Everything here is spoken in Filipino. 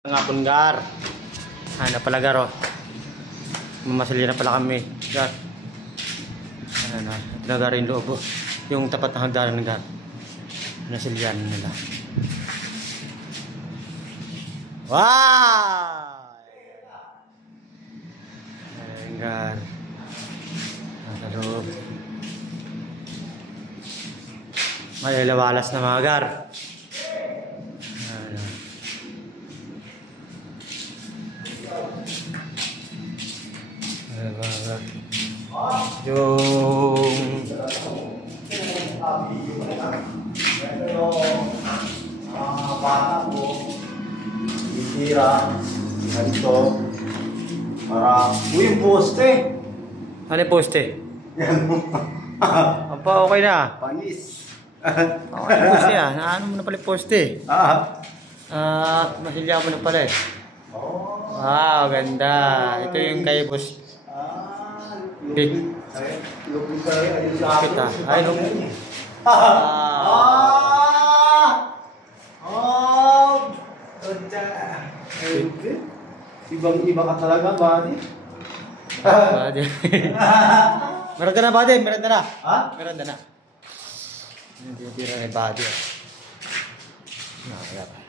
Nga pungar. Ano pala garo. Mamasali na pala kami. Gar. Ano, nagarin loob. Yung tapat ng hagdanan ng gar. Nasilyan nila. Wow! Ayan gar. Nasa loob. May lawalas na mga gar. Yung bata ko itira ganito para yung poste. ano yung poste? Yan. Apa, okay na. Panis. Okay na poste ah. Naano mo na pala yung poste? Masilya mo na pala eh. Wow, ganda. Ito yung kay boss. Big. Lupit tayo. Ayun sa Kita. Ay, no. Ibang-iba ka talaga, buddy. Bade. Meron na bade, meron na. Ha? Meron na. Hindi tira ni bade. Nakakaya.